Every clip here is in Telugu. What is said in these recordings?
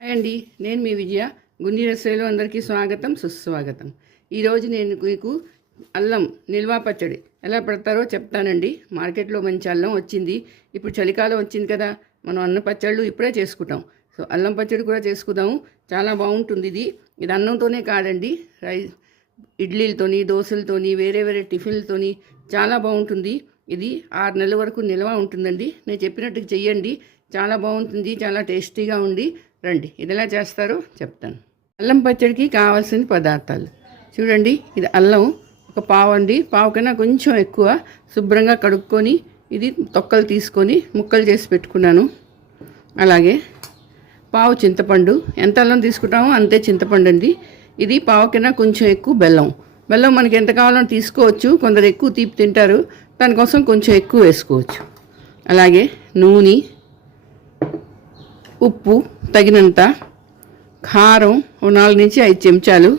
హాయ్ అండి, నేను మీ విజయ. గుండి రెస్టారెంట్లో అందరికీ స్వాగతం, సుస్వాగతం. ఈరోజు నేను మీకు అల్లం నిల్వ పచ్చడి ఎలా పెడతారో చెప్తానండి. మార్కెట్లో మంచి అల్లం వచ్చింది. ఇప్పుడు చలికాలం వచ్చింది కదా, మనం అన్న పచ్చళ్ళు ఇప్పుడే చేసుకుంటాం. సో అల్లం పచ్చడి కూడా చేసుకుందాము. చాలా బాగుంటుంది. ఇది అన్నంతోనే కాదండి, ఇడ్లీలతోని, దోశలతోని, వేరే వేరే టిఫిన్లతోని చాలా బాగుంటుంది. ఇది 6 నెలల వరకు నిల్వ ఉంటుందండి. నేను చెప్పినట్టు చెయ్యండి, చాలా బాగుంటుంది, చాలా టేస్టీగా ఉండి. రండి, ఇది ఎలా చేస్తారో చెప్తాను. అల్లం పచ్చడికి కావాల్సిన పదార్థాలు చూడండి. ఇది అల్లం ఒక పావు అండి, పావు కన్నా కొంచెం ఎక్కువ. శుభ్రంగా కడుక్కొని ఇది తొక్కలు తీసుకొని ముక్కలు చేసి పెట్టుకున్నాను. అలాగే పావు చింతపండు, ఎంత అల్లం తీసుకుంటామో అంతే చింతపండు అండి. ఇది పావు కన్నా కొంచెం ఎక్కువ బెల్లం. బెల్లం మనకి ఎంత కావాలో తీసుకోవచ్చు. కొందరు ఎక్కువ తీపి తింటారు, దానికోసం కొంచెం ఎక్కువ వేసుకోవచ్చు. అలాగే నూనె, ఉప్పు తగినంత, కారం 4 నుంచి 5 చెంచాలు.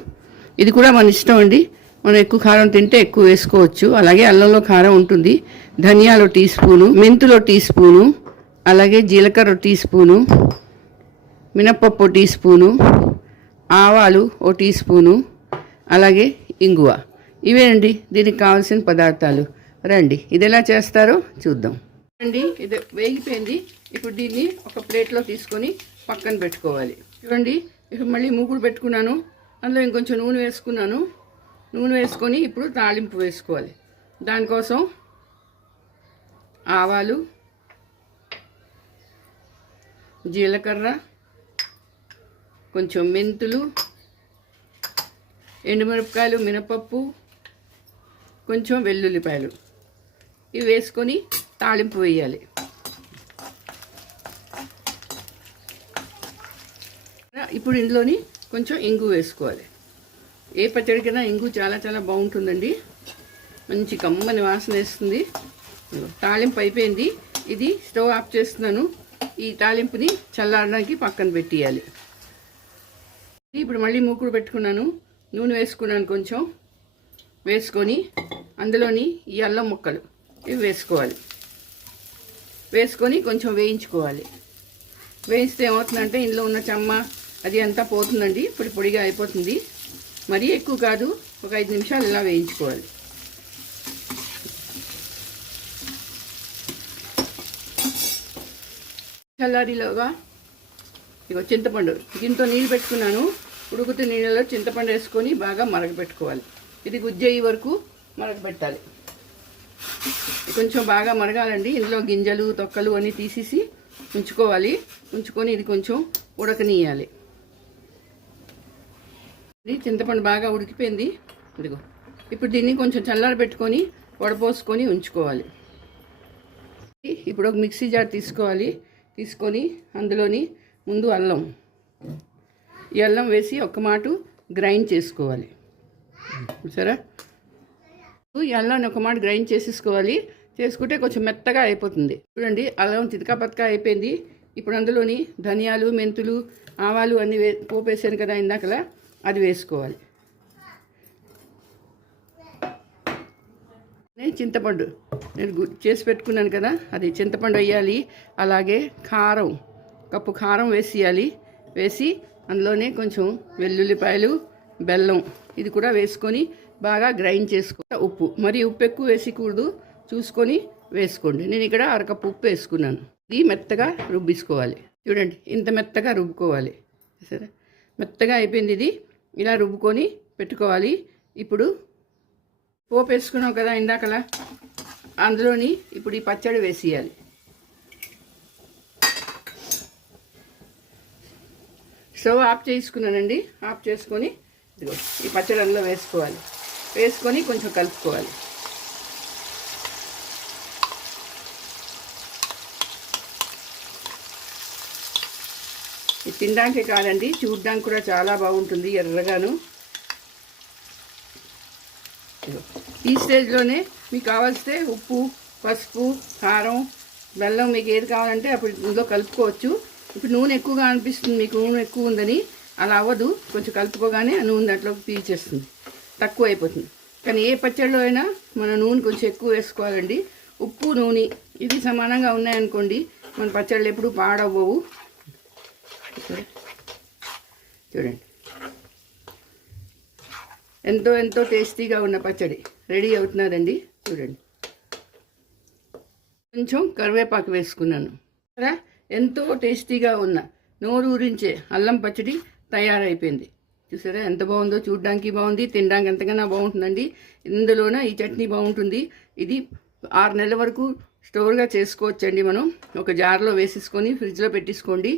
ఇది కూడా మన ఇష్టం అండి, మనం ఎక్కువ కారం తింటే ఎక్కువ వేసుకోవచ్చు. అలాగే అల్లంలో కారం ఉంటుంది. ధనియాలు టీ స్పూను, మెంతులు టీ స్పూను, అలాగే జీలకర్ర టీ స్పూను, మినప్పప్పు టీ స్పూను, ఆవాలు 1 టీ స్పూను, అలాగే ఇంగువ. ఇవేనండి దీనికి కావాల్సిన పదార్థాలు. రండి, ఇది ఎలా చేస్తారో చూద్దాం. అండి ఇది వేగిపోయింది. ఇప్పుడు దీన్ని ఒక ప్లేట్లో తీసుకొని పక్కన పెట్టుకోవాలి. చూడండి, ఇప్పుడు మళ్ళీ మూకుడు పెట్టుకున్నాను. అందులో ఇంకొంచెం నూనె వేసుకున్నాను. నూనె వేసుకొని ఇప్పుడు తాలింపు వేసుకోవాలి. దానికోసం ఆవాలు, జీలకర్ర, కొంచెం మెంతులు, ఎండుమిరపకాయలు, మినపప్పు, కొంచెం వెల్లుల్లిపాయలు ఇవి వేసుకొని తాలింపు వేయాలి. ఇప్పుడు ఇందులోని కొంచెం ఇంగు వేసుకోవాలి. ఏ పచ్చడికైనా ఇంగు చాలా చాలా బాగుంటుందండి. మంచి కమ్మని వాసన వేస్తుంది. తాలింపు అయిపోయింది. ఇది స్టవ్ ఆఫ్ చేస్తున్నాను. ఈ తాలింపుని చల్లారడానికి పక్కన పెట్టేయాలి. ఇప్పుడు మళ్ళీ మూకుడు పెట్టుకున్నాను. నూనె వేసుకున్నాను. కొంచెం వేసుకొని అందులోని ఈ అల్లం ముక్కలు ఇవి వేసుకోవాలి. వేసుకొని కొంచెం వేయించుకోవాలి. వేయిస్తే ఏమవుతుందంటే ఇందులో ఉన్న చెమ్మ అది అంతా పోతుందండి. పొడి పొడిగా అయిపోతుంది. మరీ ఎక్కువ కాదు, ఒక 5 నిమిషాలు ఇలా వేయించుకోవాలి. చల్లారిలోగా ఇగో చింతపండు, దీంతో నీళ్ళు పెట్టుకున్నాను. ఉడుకుతూ నీళ్ళలో చింతపండు వేసుకొని బాగా మరగపెట్టుకోవాలి. ఇది గుజ్జయ్యే వరకు మరగపెట్టాలి. కొంచెం బాగా మరగాలండి. ఇందులో గింజలు, తొక్కలు అన్నీ తీసేసి ఉంచుకోవాలి. ఉంచుకొని ఇది కొంచెం ఉడకనీయాలి. ఇది చింతపండు బాగా ఉడికిపోయింది. ఇదిగో ఇప్పుడు దీన్ని కొంచెం చల్లారి పెట్టుకొని వడపోసుకొని ఉంచుకోవాలి. ఇప్పుడు ఒక మిక్సీ జార్ తీసుకోవాలి. తీసుకొని అందులోని ముందు అల్లం, ఈ అల్లం వేసి ఒక్క మాటు గ్రైండ్ చేసుకోవాలి. సరే, ఈ అల్లాన్ని ఒక మాట గ్రైండ్ చేసేసుకోవాలి. చేసుకుంటే కొంచెం మెత్తగా అయిపోతుంది. చూడండి, అల్లం చితకా పతకా అయిపోయింది. ఇప్పుడు అందులోని ధనియాలు, మెంతులు, ఆవాలు అన్నీ పోపేసాను కదా ఇందాకలా, అది వేసుకోవాలి. చింతపండు నేను చేసి పెట్టుకున్నాను కదా, అది చింతపండు వేయాలి. అలాగే కారం, కప్పు కారం వేసేయాలి. వేసి అందులోనే కొంచెం వెల్లుల్లిపాయలు, బెల్లం ఇది కూడా వేసుకొని బాగా గ్రైండ్ చేసుకో. ఉప్పు, మరి ఉప్పు ఎక్కువ వేసుకోకూడదు, చూసుకొని వేసుకోండి. నేను ఇక్కడ 1/2 కప్పు ఉప్పు వేసుకున్నాను. ఇది మెత్తగా రుబ్బిసుకోవాలి. చూడండి, ఇంత మెత్తగా రుబ్బుకోవాలి. సరే, మెత్తగా అయిపోయింది. ఇది ఇలా రుబ్బుకొని పెట్టుకోవాలి. ఇప్పుడు పోపు వేసుకున్నాం కదా ఇందాకలా, అందులోని ఇప్పుడు ఈ పచ్చడి వేసేయాలి. స్టవ్ ఆఫ్ చేసుకున్నానండి. ఆఫ్ చేసుకొని ఇదిగో ఈ పచ్చడి అందులో వేసుకోవాలి. వేసుకొని కొంచెం కలుపుకోవాలి. ఇది తినడానికి కాదండి, చూడడానికి కూడా చాలా బాగుంటుంది, ఎర్రగాను. ఈ స్టేజ్లోనే మీకు కావాల్సితే ఉప్పు, పసుపు, కారం, బెల్లం మీకు ఏది కావాలంటే అప్పుడు ఇందులో కలుపుకోవచ్చు. ఇప్పుడు నూనె ఎక్కువగా అనిపిస్తుంది మీకు, నూనె ఎక్కువ ఉందని. అలా అవ్వదు, కొంచెం కలుపుకోగానే ఆ నూనె దాంట్లోకి పీల్చేస్తుంది, తక్కువ అయిపోతుంది. కానీ ఏ పచ్చడిలో అయినా మన నూనె కొంచెం ఎక్కువ వేసుకోవాలండి. ఉప్పు, నూనె ఇది సమానంగా ఉన్నాయనుకోండి, మన పచ్చళ్ళు ఎప్పుడు పాడవ్వవు. చూడండి, ఎంతో ఎంతో టేస్టీగా ఉన్న పచ్చడి రెడీ అవుతున్నదండి. చూడండి, కొంచెం కరివేపాకు వేసుకున్నాను. ఎంతో టేస్టీగా ఉన్న నోరు ఊరించే అల్లం పచ్చడి తయారైపోయింది. చూసారా ఎంత బాగుందో, చూడడానికి బాగుంది, తినడానికి ఎంతకన్నా బాగుంటుందండి. ఇందులోన ఈ చట్నీ బాగుంటుంది. ఇది 6 నెలల వరకు స్టోర్గా చేసుకోవచ్చండి. మనం ఒక జార్లో వేసేసుకొని ఫ్రిడ్జ్లో పెట్టేసుకోండి.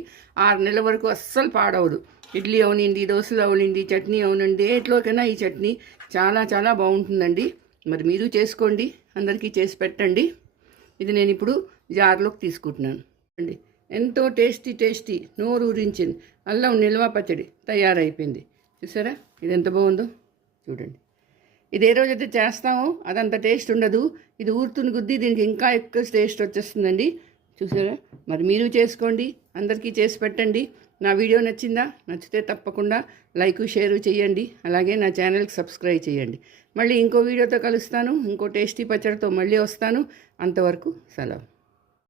6 నెలల వరకు అస్సలు పాడవదు. ఇడ్లీ అవునండి, దోశలు అవునండి, చట్నీ అవునండి, ఎట్లోకైనా ఈ చట్నీ చాలా చాలా బాగుంటుందండి. మరి మీరు చేసుకోండి, అందరికీ చేసి పెట్టండి. ఇది నేను ఇప్పుడు జార్లోకి తీసుకుంటున్నాను అండి. ఎంతో టేస్టీ నోరు ఊరించింది అల్లం నిల్వ పచ్చడి తయారైపోయింది. చూసారా ఇది ఎంత బాగుందో చూడండి. ఇది ఏ రోజైతే చేస్తామో అదంత టేస్ట్ ఉండదు. ఇది ఊరుతుని గుద్ది దీనికి ఇంకా ఎక్కువ టేస్ట్ వచ్చేస్తుందండి. చూసారా, మరి మీరు చేసుకోండి, అందరికీ చేసి పెట్టండి. నా వీడియో నచ్చిందా? నచ్చితే తప్పకుండా లైక్ షేర్ చేయండి. అలాగే నా ఛానల్కి సబ్స్క్రైబ్ చేయండి. మళ్ళీ ఇంకో వీడియోతో కలుస్తాను. ఇంకో టేస్టీ పచ్చడితో మళ్ళీ వస్తాను. అంతవరకు సెలవు.